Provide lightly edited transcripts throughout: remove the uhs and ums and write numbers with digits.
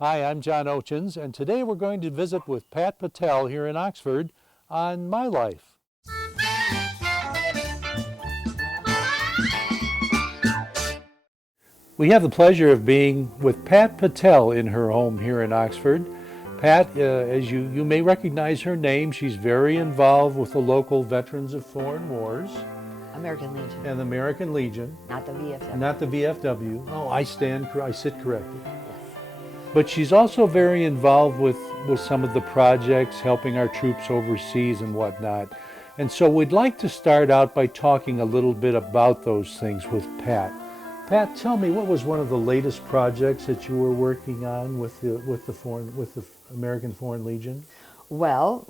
Hi, I'm John Oetjens, and today we're going to visit with Pat Pitel here in Oxford on my life. We have the pleasure of being with Pat Pitel in her home here in Oxford. Pat, as you may recognize her name, she's very involved with the local Veterans of Foreign Wars American Legion, and the American Legion, not the VFW. not the VFW. Oh, I sit corrected. Yes. But she's also very involved with some of the projects, helping our troops overseas and whatnot. And so we'd like to start out by talking a little bit about those things with Pat. Pat, tell me, what was one of the latest projects that you were working on with the American Foreign Legion? Well,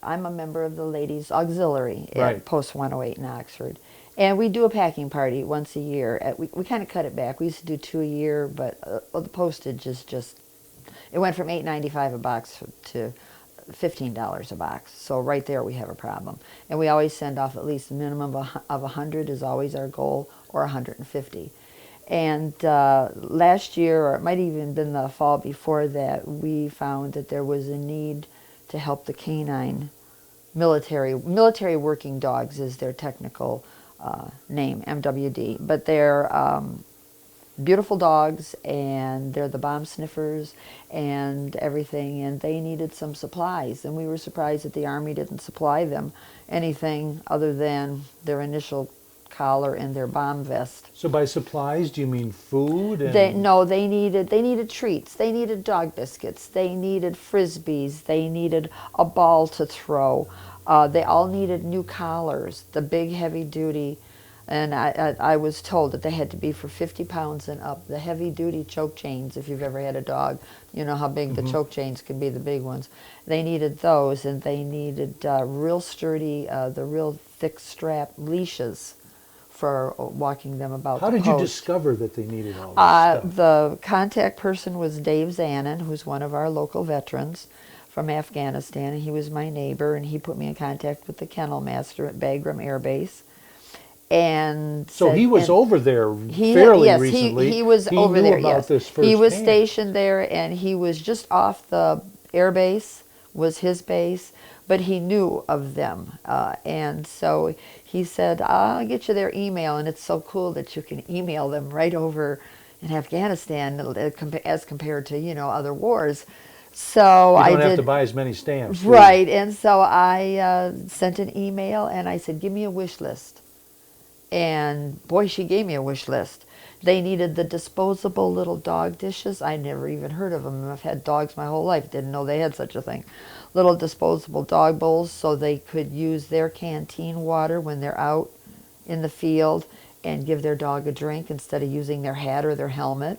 I'm a member of the Ladies Auxiliary at Right. Post 108 in Oxford. And we do a packing party once a year. We kind of cut it back. We used to do 2 a year, but the postage is just, it went from $8.95 a box to $15 a box. So right there we have a problem. And we always send off at least a minimum of 100 is always our goal, or 150. And last year, or it might even been the fall before that, we found that there was a need to help the canine military working dogs is their technical name, MWD. But they're beautiful dogs, and they're the bomb sniffers and everything, and they needed some supplies. And we were surprised that the Army didn't supply them anything other than their initial collar and their bomb vest. So by supplies, do you mean food? And They needed treats. They needed dog biscuits. They needed frisbees. They needed a ball to throw. They all needed new collars, the big heavy duty. And I was told that they had to be for 50 pounds and up. The heavy duty choke chains, if you've ever had a dog, you know how big the choke chains can be, the big ones. They needed those, and they needed real sturdy, the real thick strap leashes for walking them about how the did you post. discover that they needed all this stuff? The contact person was Dave Zanin, who's one of our local veterans from Afghanistan, and he was my neighbor, and he put me in contact with the kennel master at Bagram Air Base. And So he was over there fairly recently. He was He over knew there. about Yes, this he was firsthand. stationed there, and he was just off the air base. Was his base, but he knew of them, and so he said, "I'll get you their email." And it's so cool that you can email them right over in Afghanistan, as compared to other wars. So You I don't have did. to buy as many stamps. do you? Right, and so I sent an email, and I said, "Give me a wish list." And boy, she gave me a wish list. They needed the disposable little dog dishes. I never even heard of them. I've had dogs my whole life. Didn't know they had such a thing. Little disposable dog bowls so they could use their canteen water when they're out in the field and give their dog a drink instead of using their hat or their helmet.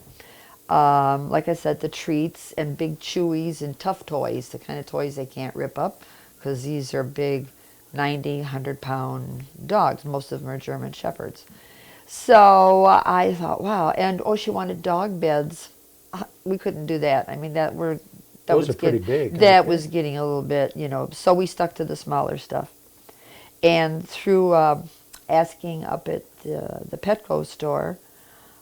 Like I said, the treats and big chewies and tough toys, the kind of toys they can't rip up, because these are big 90, 100-pound dogs. Most of them are German Shepherds. So I thought, wow. And she wanted dog beds. We couldn't do that. I mean, Those are pretty big, that aren't they? was getting a little bit, so we stuck to the smaller stuff. And through asking up at the Petco store,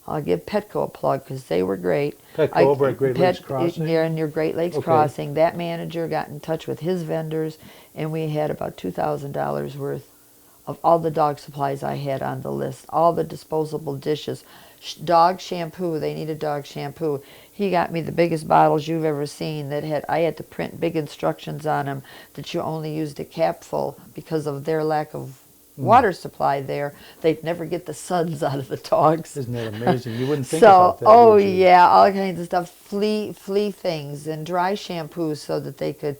I'll give Petco a plug because they were great. Petco over at Great Lakes Crossing? Yeah, near Great Lakes Okay. Crossing. That manager got in touch with his vendors, and we had about $2,000 worth of all the dog supplies I had on the list. All the disposable dishes. Dog shampoo, they needed dog shampoo. He got me the biggest bottles you've ever seen I had to print big instructions on them that you only used a capful because of their lack of water supply there. They'd never get the suds out of the dogs. Isn't that amazing? You wouldn't think So, about that, oh would you? yeah, all kinds of stuff, flea things and dry shampoos so that they could,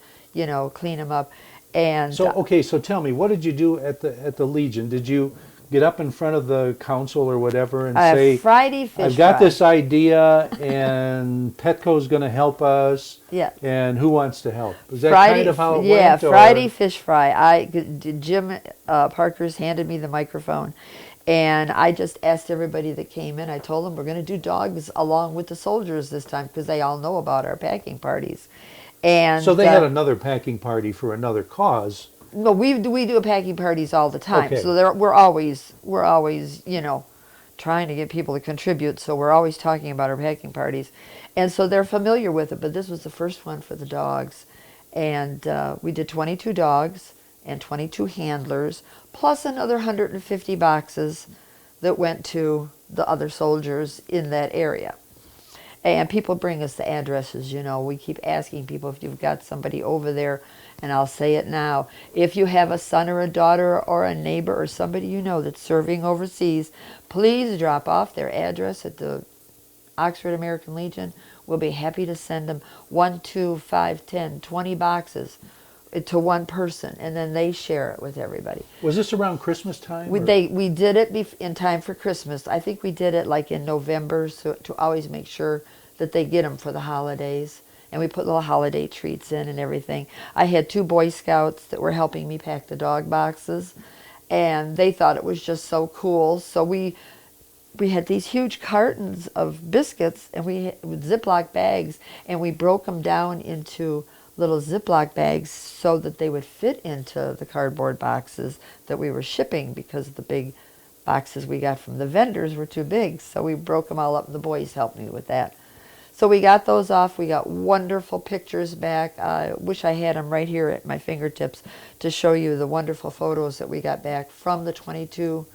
clean them up. And So okay, so tell me, what did you do at the Legion? Did you get up in front of the council or whatever and say, Friday fish I've got fry. this idea and Petco's going to help us, Yeah. and who wants to help? Is that Friday, kind of how it yeah, went? or- Friday fish fry. Jim Parker's handed me the microphone, and I just asked everybody that came in. I told them we're going to do dogs along with the soldiers this time because they all know about our packing parties. And So they had another packing party for another cause. no, we do packing parties all the time. Okay. So we're always trying to get people to contribute, so we're always talking about our packing parties. And so they're familiar with it, but this was the first one for the dogs. And we did 22 dogs and 22 handlers, plus another 150 boxes that went to the other soldiers in that area. And people bring us the addresses, you know. We keep asking people if you've got somebody over there, and I'll say it now. If you have a son or a daughter or a neighbor or somebody you know that's serving overseas, please drop off their address at the Oxford American Legion. We'll be happy to send them 1, 2, 5, 10, 20 boxes to one person, and then they share it with everybody. Was this around Christmas time? We did it in time for Christmas. I think we did it like in November, so to always make sure that they get them for the holidays. And we put little holiday treats in and everything. I had 2 Boy Scouts that were helping me pack the dog boxes, and they thought it was just so cool. So we had these huge cartons of biscuits, and with Ziploc bags, and we broke them down into little Ziploc bags so that they would fit into the cardboard boxes that we were shipping, because the big boxes we got from the vendors were too big. So we broke them all up, and the boys helped me with that. So we got those off. We got wonderful pictures back. I wish I had them right here at my fingertips to show you the wonderful photos that we got back from the 22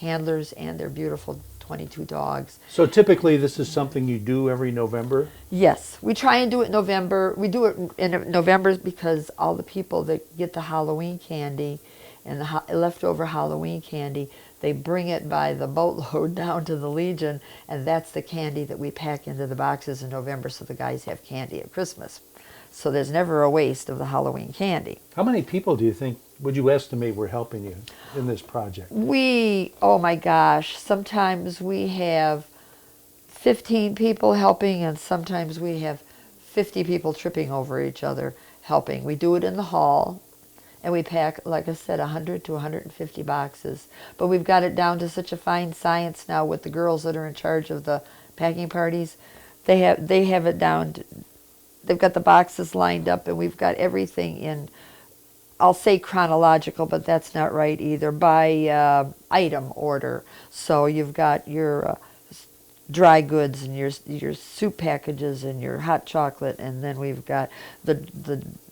handlers and their beautiful 22 dogs. So typically this is something you do every November? Yes, we try and do it in November. We do it in November because all the people that get the Halloween candy and the leftover Halloween candy, they bring it by the boatload down to the Legion, and that's the candy that we pack into the boxes in November, so the guys have candy at Christmas. So there's never a waste of the Halloween candy. How many people do you think, would you estimate, were helping you in this project? Oh my gosh, sometimes we have 15 people helping, and sometimes we have 50 people tripping over each other helping. We do it in the hall, and we pack, like I said, 100 to 150 boxes. But we've got it down to such a fine science now with the girls that are in charge of the packing parties. They have it down to, they've got the boxes lined up, and we've got everything in, I'll say chronological, but that's not right either, by item order. So you've got your dry goods and your soup packages and your hot chocolate, and then we've got the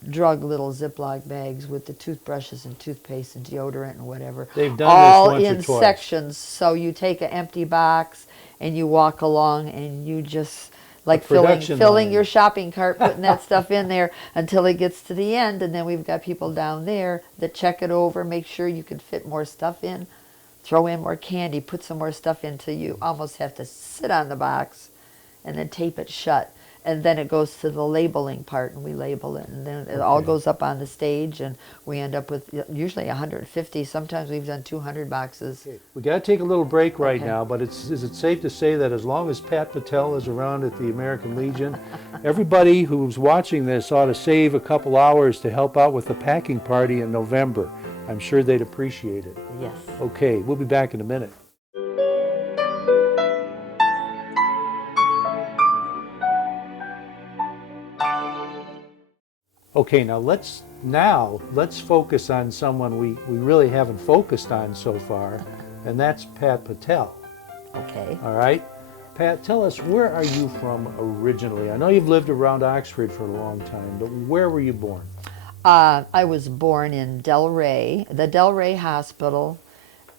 drug little Ziploc bags with the toothbrushes and toothpaste and deodorant and whatever. They've done all this once or in twice. sections. So you take an empty box and you walk along and you just like production filling line. your shopping cart, putting that stuff in there until it gets to the end, and then we've got people down there that check it over, make sure you can fit more stuff in, throw in more candy, put some more stuff in till you almost have to sit on the box and then tape it shut. And then it goes to the labeling part, and we label it, and then it all goes up on the stage, and we end up with usually 150. Sometimes we've done 200 boxes. We got to take a little break right Okay. now, but is it safe to say that as long as Pat Pitel is around at the American Legion, everybody who's watching this ought to save a couple hours to help out with the packing party in November? I'm sure they'd appreciate it. Yes. Okay, we'll be back in a minute. Okay, now let's focus on someone we really haven't focused on so far, and that's Pat Pitel. Okay. All right? Pat, tell us, where are you from originally? I know you've lived around Oxford for a long time, but where were you born? I was born in Delray, the Delray Hospital.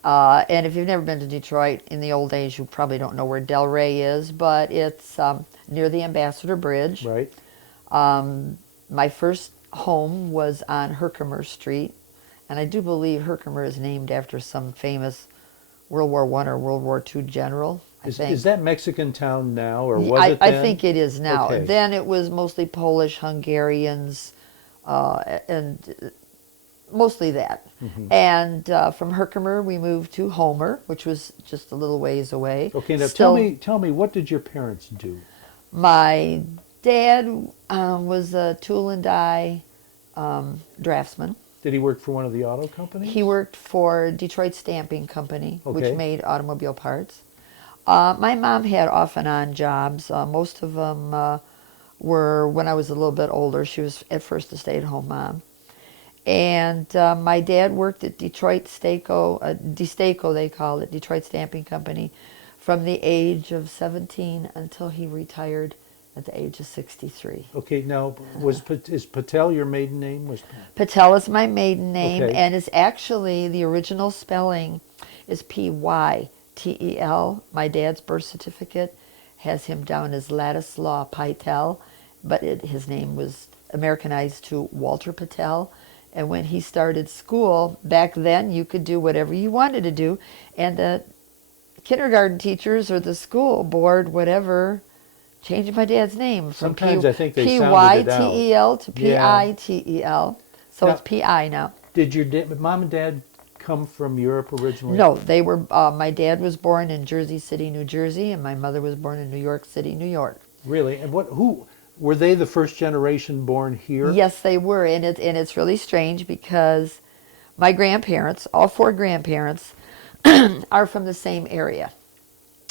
And if you've never been to Detroit, in the old days, you probably don't know where Delray is, but it's near the Ambassador Bridge. Right. My first home was on Herkimer Street, and I do believe Herkimer is named after some famous World War I or World War II general. Is that Mexican town now, or was it I then? think it is now. Okay. Then it was mostly Polish, Hungarians, and mostly that. Mm-hmm. And from Herkimer, we moved to Homer, which was just a little ways away. Okay, now Still, tell me, what did your parents do? My dad was a tool and die draftsman. Did he work for one of the auto companies? He worked for Detroit Stamping Company, Okay. which made automobile parts. My mom had off and on jobs. Most of them were when I was a little bit older. She was at first a stay-at-home mom. And my dad worked at Detroit DeStaco, they call it, Detroit Stamping Company, from the age of 17 until he retired at the age of 63. Okay, now is Patel your maiden name? Patel is my maiden name, Okay. and is actually the original spelling is Pytel. My dad's birth certificate has him down as Ladislaw Pitel, but his name was Americanized to Walter Patel. And when he started school, back then you could do whatever you wanted to do, and the kindergarten teachers or the school board, whatever, changed my dad's name from Sometimes I think they sounded it out. Pytel to Yeah. Pitel. So Now, it's PI now. did your mom and dad come from Europe originally? No, they were. My dad was born in Jersey City, New Jersey, and my mother was born in New York City, New York. Really? And who were they? The first generation born here? Yes, they were, and it's really strange because my grandparents, all four grandparents, are from the same area.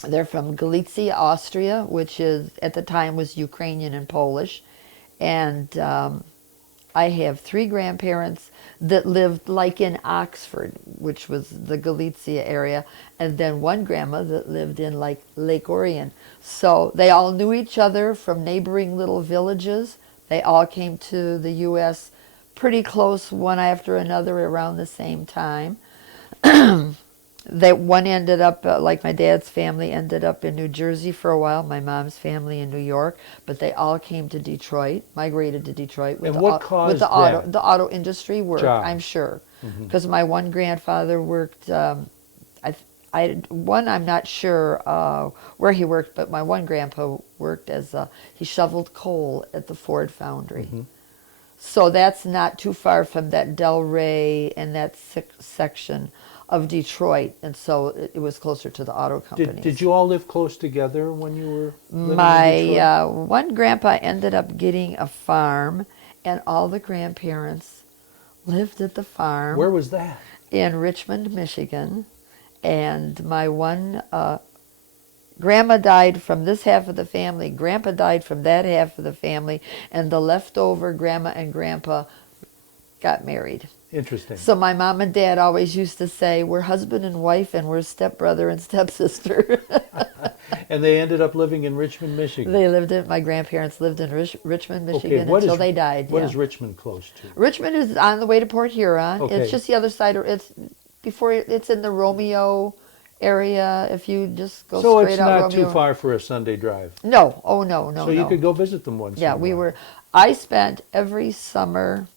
They're from Galicia, Austria, which is at the time was Ukrainian and Polish, and I have three grandparents that lived like in Oxford, which was the Galicia area, and then one grandma that lived in like Lake Orion. So they all knew each other from neighboring little villages. They all came to the U.S. pretty close one after another around the same time. That one ended up, like my dad's family ended up in New Jersey for a while, my mom's family in New York, but they all came to Detroit, migrated to Detroit with, And what caused with the auto industry work, Job. I'm sure. Because my one grandfather worked, I'm not sure where he worked, but my one grandpa worked as, he shoveled coal at the Ford foundry. So that's not too far from that Delray and that section of Detroit, and so it was closer to the auto companies. Did you all live close together when you were living in My Detroit? one grandpa ended up getting a farm, and all the grandparents lived at the farm. Where was that? In Richmond, Michigan. And my one grandma died from this half of the family, grandpa died from that half of the family, and the leftover grandma and grandpa got married. Interesting. So my mom and dad always used to say, we're husband and wife and we're stepbrother and stepsister. And they ended up living in Richmond, Michigan. My grandparents lived in Richmond, Michigan until they died. What is Richmond close to? Richmond is on the way to Port Huron. Okay. It's just the other side. It's in the Romeo area. If you just go So straight it's out not Romeo. too far for a Sunday drive. No. Oh, no. So you could go visit them once. Yeah, in a while. I spent every summer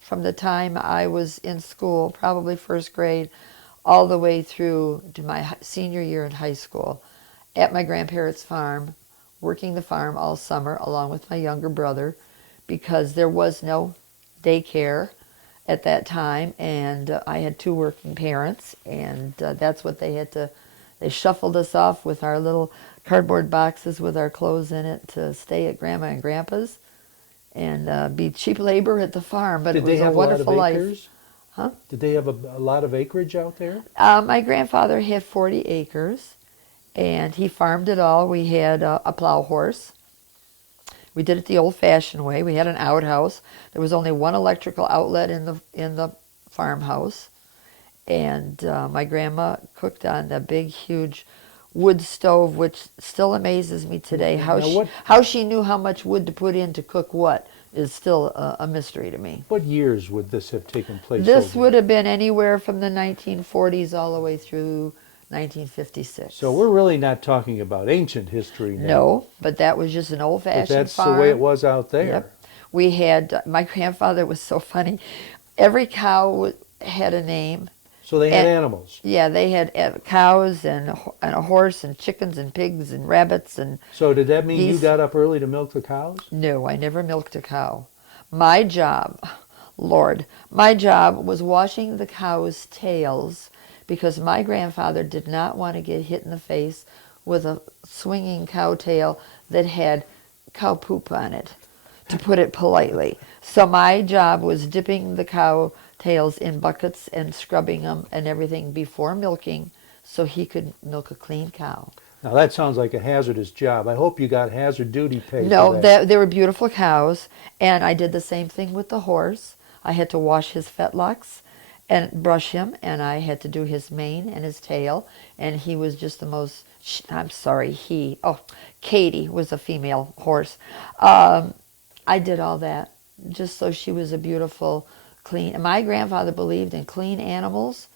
from the time I was in school, probably first grade, all the way through to my senior year in high school, at my grandparents' farm, working the farm all summer along with my younger brother, because there was no daycare at that time, and I had two working parents, and that's what they shuffled us off with our little cardboard boxes with our clothes in it to stay at Grandma and Grandpa's and be cheap labor at the farm, but it was a wonderful life. Did they have a lot of acres? Huh? Did they have a lot of acreage out there? My grandfather had 40 acres, and he farmed it all. We had a plow horse. We did it the old-fashioned way. We had an outhouse. There was only one electrical outlet in the farmhouse, and my grandma cooked on the big, huge wood stove, which still amazes me today. How she knew how much wood to put in to cook what is still a mystery to me. What years would this have taken place? This would have been anywhere from the 1940s all the way through 1956. So we're really not talking about ancient history now. No, but that was just an old-fashioned But that's farm. the way it was out there. Yep. We had, my grandfather was so funny. Every cow had a name. So they had animals. Yeah, they had cows and a horse and chickens and pigs and rabbits and So did that mean geese. you got up early to milk the cows? No, I never milked a cow. My job, Lord, my job was washing the cows' tails because my grandfather did not want to get hit in the face with a swinging cow tail that had cow poop on it, to put it politely. So my job was dipping the cow tails in buckets and scrubbing them and everything before milking so he could milk a clean cow. Now that sounds like a hazardous job. I hope you got hazard duty pay No, for that. they were beautiful cows, and I did the same thing with the horse. I had to wash his fetlocks and brush him, and I had to do his mane and his tail, and he was just the most I'm sorry, Katie was a female horse. Um, I did all that just so she was a beautiful, clean. My grandfather believed in clean animals,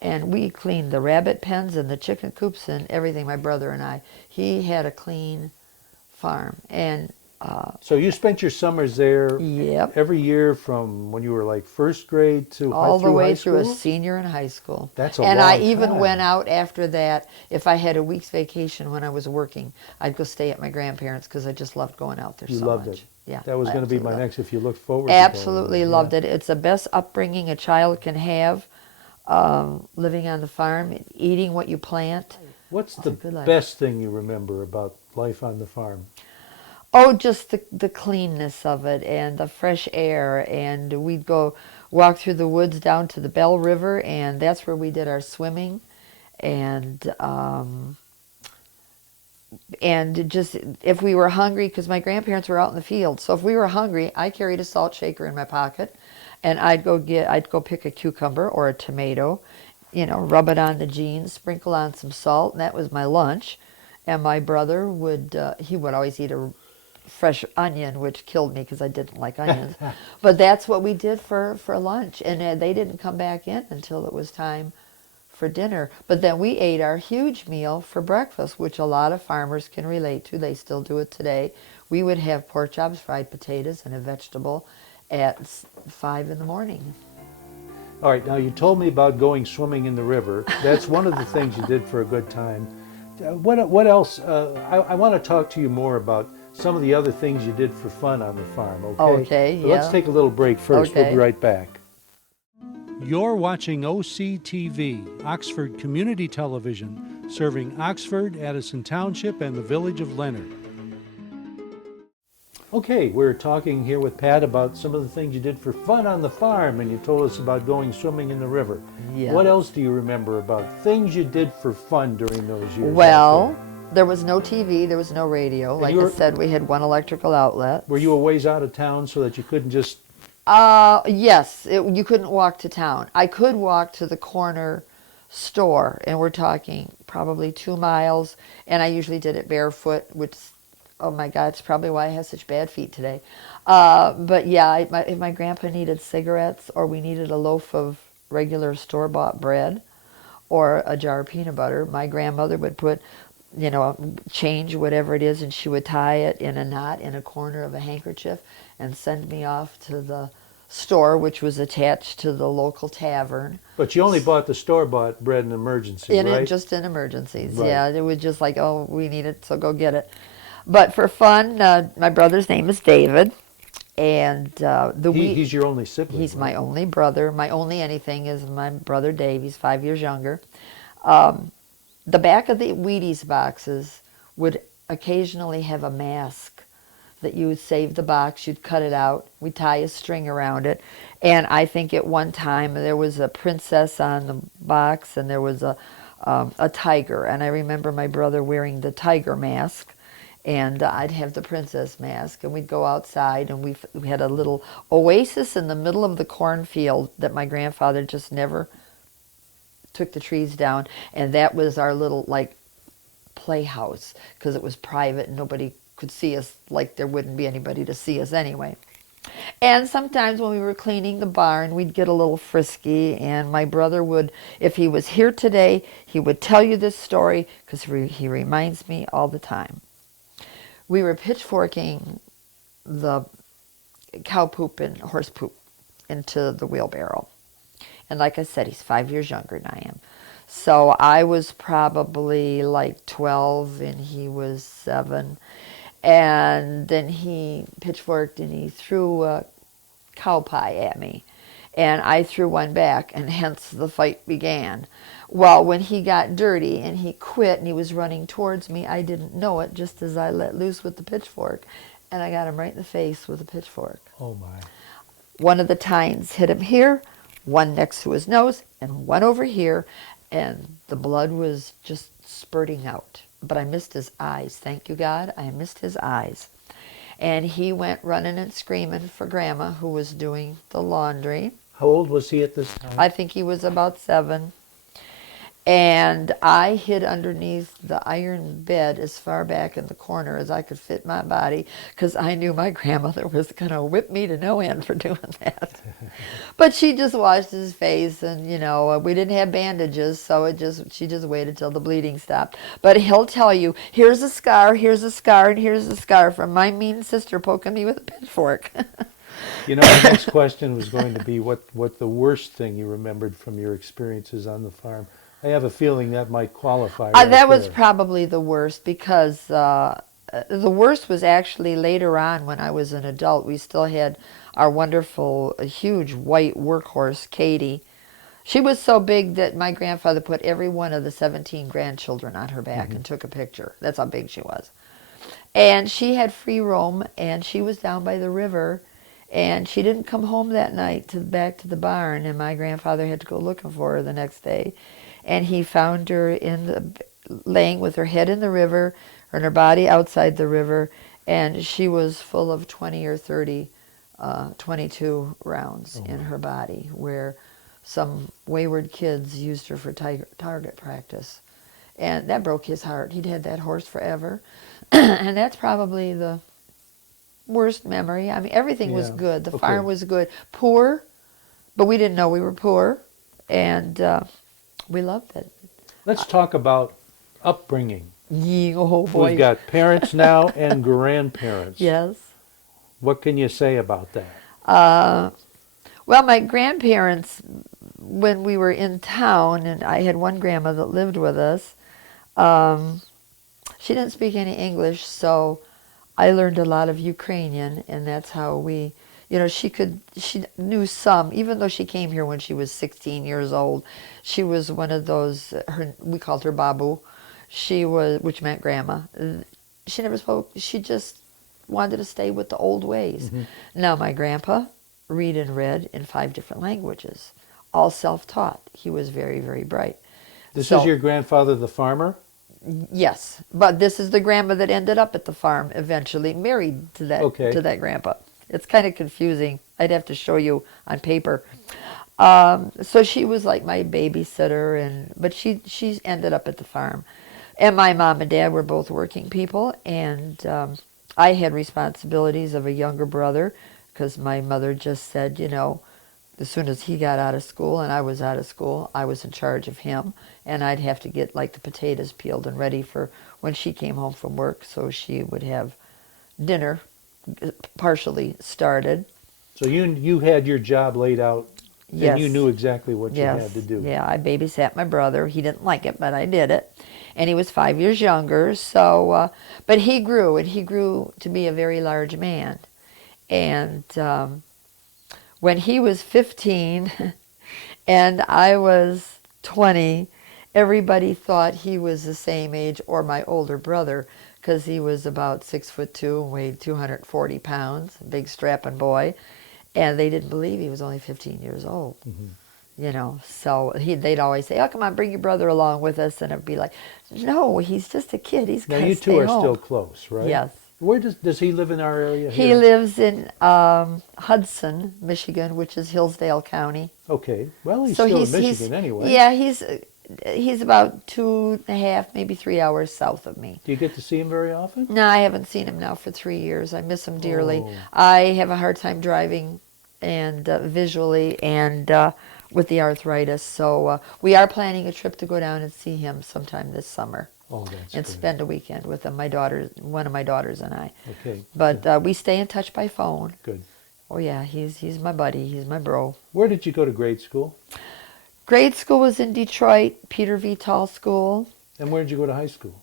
and we cleaned the rabbit pens and the chicken coops and everything. My brother and I. He had a clean farm, and So you spent your summers there yep, every year from when you were like first grade to all the through high way through a school? senior in high school. That's a And I long even went time. out after that. If I had a week's vacation when I was working, I'd go stay at my grandparents because I just loved going out there You so loved it. much. Yeah, That was I going to be absolutely my loved next, if you look forward to going Absolutely there. loved Yeah. it. It's the best upbringing a child can have, living on the farm, eating what you plant. What's It's a the good life. best thing you remember about life on the farm? Oh, just the cleanness of it and the fresh air. And we'd go walk through the woods down to the Bell River, and that's where we did our swimming. And just if we were hungry, because my grandparents were out in the field, so if we were hungry, I carried a salt shaker in my pocket, and I'd go pick a cucumber or a tomato, rub it on the jeans, sprinkle on some salt, and that was my lunch. And my brother he would always eat a fresh onion, which killed me because I didn't like onions. But that's what we did for lunch, and they didn't come back in until it was time for dinner. But then we ate our huge meal for breakfast, which a lot of farmers can relate to. They still do it today. We would have pork chops, fried potatoes, and a vegetable at 5 in the morning. All right, now you told me about going swimming in the river. That's one of the things you did for a good time. What else? I want to talk to you more about some of the other things you did for fun on the farm, okay? Okay, But let's yeah. take a little break first. We'll be Okay. right back. You're watching OCTV, Oxford Community Television, serving Oxford, Addison Township, and the village of Leonard. Okay, we're talking here with Pat about some of the things you did for fun on the farm, and you told us about going swimming in the river. Yeah. What else do you remember about things you did for fun during those years? out Well, there was no TV, there was no radio. Like you I were- said, we had one electrical outlet. Were you a ways out of town so that you couldn't just... Yes, you couldn't walk to town. I could walk to the corner store, and we're talking probably 2 miles, and I usually did it barefoot, which, oh my God, it's probably why I have such bad feet today. But yeah, if my grandpa needed cigarettes, or we needed a loaf of regular store-bought bread, or a jar of peanut butter, my grandmother would put, change, whatever it is, and she would tie it in a knot in a corner of a handkerchief and send me off to the store, which was attached to the local tavern. But you only bought the store-bought bread in emergency, right? Just in emergencies. Right. Yeah, it was just like, oh, we need it, so go get it. But for fun, my brother's name is David, and He's your only sibling, he's right? my only brother. My only anything is my brother Dave. He's 5 years younger. The back of the Wheaties boxes would occasionally have a mask that you would save the box, you'd cut it out, we'd tie a string around it, and I think at one time there was a princess on the box, and there was a tiger, and I remember my brother wearing the tiger mask, and I'd have the princess mask, and we'd go outside, and we had a little oasis in the middle of the cornfield that my grandfather just never took the trees down, and that was our little like playhouse because it was private and nobody could see us, like there wouldn't be anybody to see us anyway. And sometimes when we were cleaning the barn, we'd get a little frisky, and my brother would, if he was here today, he would tell you this story because he reminds me all the time. We were pitchforking the cow poop and horse poop into the wheelbarrow. And like I said, he's 5 years younger than I am. So I was probably like 12 and he was 7. And then he pitchforked and he threw a cow pie at me. And I threw one back, and hence the fight began. Well, when he got dirty and he quit and he was running towards me, I didn't know it just as I let loose with the pitchfork. And I got him right in the face with a pitchfork. Oh, my. One of the tines hit him here, one next to his nose, and one over here, and the blood was just spurting out. But I missed his eyes. Thank you, God, I missed his eyes. And he went running and screaming for Grandma, who was doing the laundry. How old was he at this time? I think he was about 7. And I hid underneath the iron bed as far back in the corner as I could fit my body because I knew my grandmother was going to whip me to no end for doing that. But she just washed his face, and we didn't have bandages, so she just waited till the bleeding stopped. But he'll tell you, here's a scar, and here's a scar from my mean sister poking me with a pitchfork. My next question was going to be what the worst thing you remembered from your experiences on the farm. I have a feeling that might qualify right That was there. probably the worst because the worst was actually later on when I was an adult. We still had our wonderful, huge white workhorse, Katie. She was so big that my grandfather put every one of the 17 grandchildren on her back and took a picture. That's how big she was. And she had free roam, and she was down by the river, and she didn't come home that night back to the barn, and my grandfather had to go looking for her the next day. And he found her laying with her head in the river and her body outside the river, and she was full of 20 or 30 .22 rounds in her body, where some wayward kids used her for target practice. And that broke his heart. He'd had that horse forever. And that's probably the worst memory. I mean, everything was Yeah. good. The Okay. farm was good. Poor, but we didn't know we were poor. And we loved it. Let's talk about upbringing. Oh, boy. We've got parents now and grandparents. Yes. What can you say about that? Well, my grandparents, when we were in town, and I had one grandma that lived with us, she didn't speak any English, so I learned a lot of Ukrainian, and that's how she knew some, even though she came here when she was 16 years old. She was one of those, we called her Babu, which meant grandma. She never spoke, she just wanted to stay with the old ways. Now, my grandpa read and read in 5 different languages, all self-taught. He was very, very bright. This is your grandfather, the farmer? Yes, but this is the grandma that ended up at the farm eventually, married to that grandpa. It's kind of confusing. I'd have to show you on paper. So she was like my babysitter, but she ended up at the farm. And my mom and dad were both working people, and I had responsibilities of a younger brother because my mother just said, as soon as he got out of school and I was out of school, I was in charge of him, and I'd have to get like the potatoes peeled and ready for when she came home from work, so she would have dinner partially started. So you had your job laid out, Yes. and you knew exactly what you had to do. Yeah, I babysat my brother. He didn't like it, but I did it. And he was 5 years younger, so, but he grew, and he grew to be a very large man. And when he was 15 and I was 20, everybody thought he was the same age or my older brother because he was about 6'2" and weighed 240 pounds, a big strapping boy. And they didn't believe he was only 15 years old. So they'd always say, oh, come on, bring your brother along with us. And I'd be like, no, he's just a kid. He's got to stay home. Now, you two are still close, right? Yes. Where does he live in our area here? He lives in Hudson, Michigan, which is Hillsdale County. Okay. Well, he's still in Michigan anyway. Yeah, he's about 2.5, maybe 3 hours south of me. Do you get to see him very often? No, I haven't seen him now for 3 years. I miss him dearly. Oh. I have a hard time driving and visually and with the arthritis. So we are planning a trip to go down and see him sometime this summer. Oh, that's And great. spend a weekend with him, one of my daughters and I. Okay. But we stay in touch by phone. Good. Oh yeah, he's my buddy. He's my bro. Where did you go to grade school? Grade school was in Detroit, Peter Vital School. And where did you go to high school?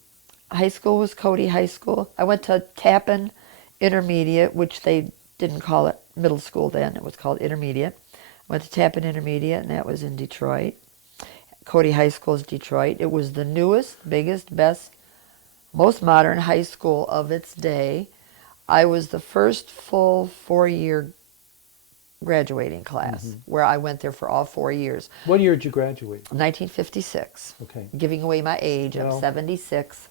High school was Cody High School. I went to Tappan Intermediate, which they didn't call it middle school then. It was called Intermediate. I went to Tappan Intermediate, and that was in Detroit. Cody High School is Detroit. It was the newest, biggest, best, most modern high school of its day. I was the first full 4-year graduating class where I went there for all 4 years. What year did you graduate? 1956. Okay. Giving away my age. I'm Well. 76.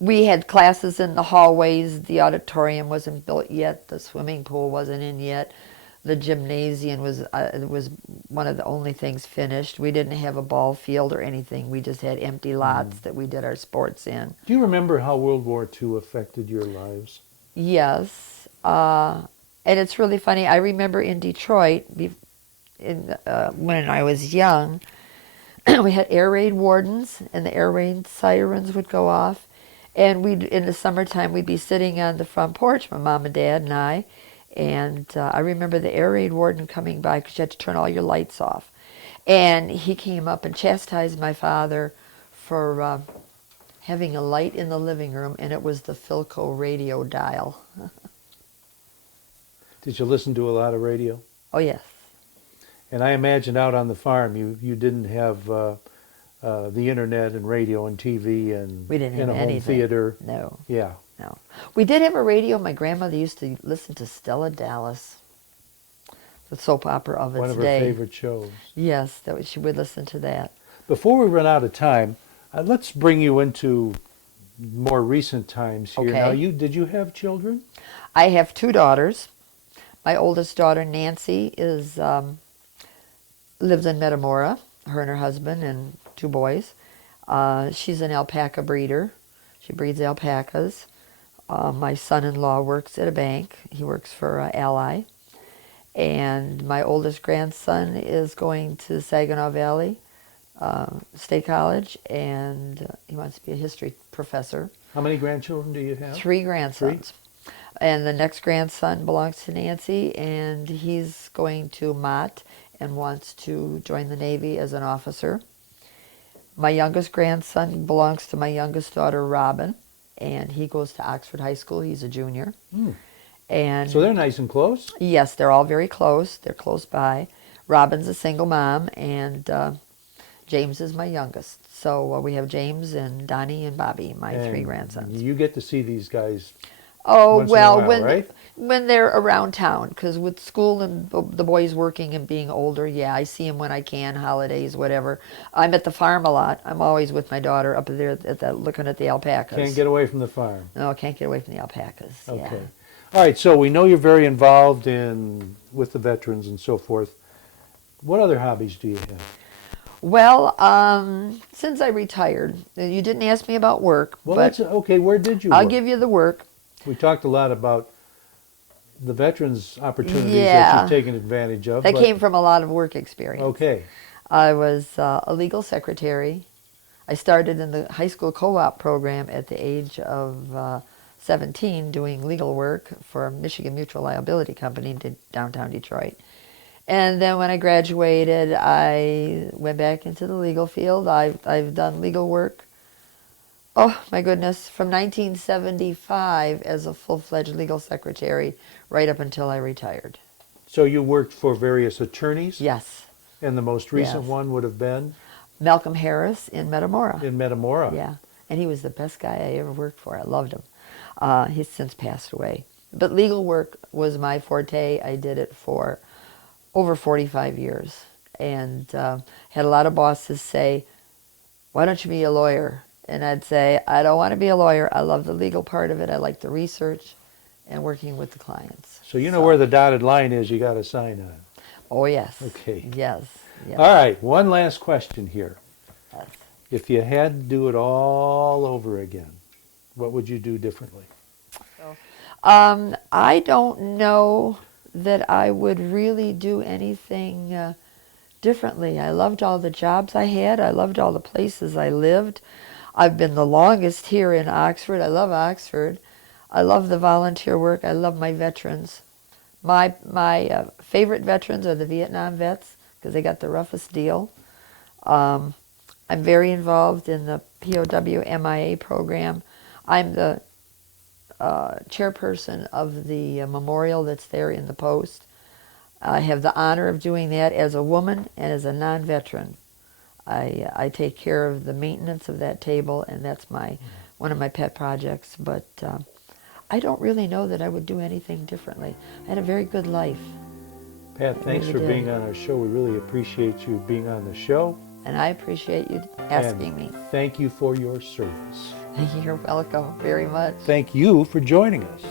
We had classes in the hallways. The auditorium wasn't built yet. The swimming pool wasn't in yet. The gymnasium was one of the only things finished. We didn't have a ball field or anything. We just had empty lots that we did our sports in. Do you remember how World War II affected your lives? Yes, and it's really funny. I remember in Detroit, when I was young, we had air raid wardens, and the air raid sirens would go off, and in the summertime we'd be sitting on the front porch, my mom and dad and I, and I remember the air raid warden coming by because you had to turn all your lights off, and he came up and chastised my father for having a light in the living room, and it was the Philco radio dial. Did you listen to a lot of radio? Oh yes. And I imagine out on the farm you didn't have the internet and radio and TV and We didn't have a home anything. theater. No, Yeah. no. We did have a radio. My grandmother used to listen to Stella Dallas, the soap opera of its One of her day. favorite shows. Yes, she would listen to that. Before we run out of time, let's bring you into more recent times here. Okay. Now, did you have children? I have 2 daughters. My oldest daughter, Nancy, lives in Metamora, her and her husband and 2 boys. She's an alpaca breeder. She breeds alpacas. My son-in-law works at a bank. He works for Ally. And my oldest grandson is going to Saginaw Valley State College, and he wants to be a history professor. How many grandchildren do you have? 3 grandsons. And the next grandson belongs to Nancy, and he's going to Mott and wants to join the Navy as an officer. My youngest grandson belongs to my youngest daughter, Robin, and he goes to Oxford High School. He's a junior. And So they're nice and close? yes, they're all very close. They're close by. Robin's a single mom, and James is my youngest. So we have James and Donnie and Bobby, my 3 grandsons. You get to see these guys. Oh, once in a well, while, right? when they're around town, because with school and the boys working and being older, yeah, I see them when I can, holidays, whatever. I'm at the farm a lot. I'm always with my daughter up there looking at the alpacas. Can't get away from the farm. No, I can't get away from the alpacas. Okay. Yeah. All right, so we know you're very involved with the veterans and so forth. What other hobbies do you have? Well, since I retired, you didn't ask me about work, Well, but okay, where did you work? I'll give you the work. We talked a lot about the veterans' opportunities that Yeah. you've taken advantage of. That but- came from a lot of work experience. Okay. I was a legal secretary. I started in the high school co-op program at the age of 17 doing legal work for Michigan Mutual Liability Company in downtown Detroit. And then when I graduated, I went back into the legal field. I've done legal work, oh my goodness, from 1975 as a full-fledged legal secretary right up until I retired. So you worked for various attorneys? Yes. And the most recent Yes. one would have been Malcolm Harris in Metamora. in Metamora. Yeah, and he was the best guy I ever worked for. I loved him. He's since passed away. But legal work was my forte. I did it for over 45 years, and had a lot of bosses say, "Why don't you be a lawyer?" And I'd say, "I don't want to be a lawyer. I love the legal part of it. I like the research and working with the clients." So you know where the dotted line is you got to sign on. Oh, yes. Okay. Yes. Yes. All right, one last question here. Yes. If you had to do it all over again, what would you do differently? I don't know that I would really do anything differently. I loved all the jobs I had. I loved all the places I lived. I've been the longest here in Oxford. I love Oxford. I love the volunteer work. I love my veterans. My favorite veterans are the Vietnam vets because they got the roughest deal. I'm very involved in the POW MIA program. I'm the chairperson of the memorial that's there in the post. I have the honor of doing that as a woman and as a non-veteran. I take care of the maintenance of that table, and that's one of my pet projects. But I don't really know that I would do anything differently. I had a very good life. Pat, thanks really for did. being on our show. We really appreciate you being on the show. And I appreciate you asking And me. thank you for your service. You're welcome very much. Thank you for joining us.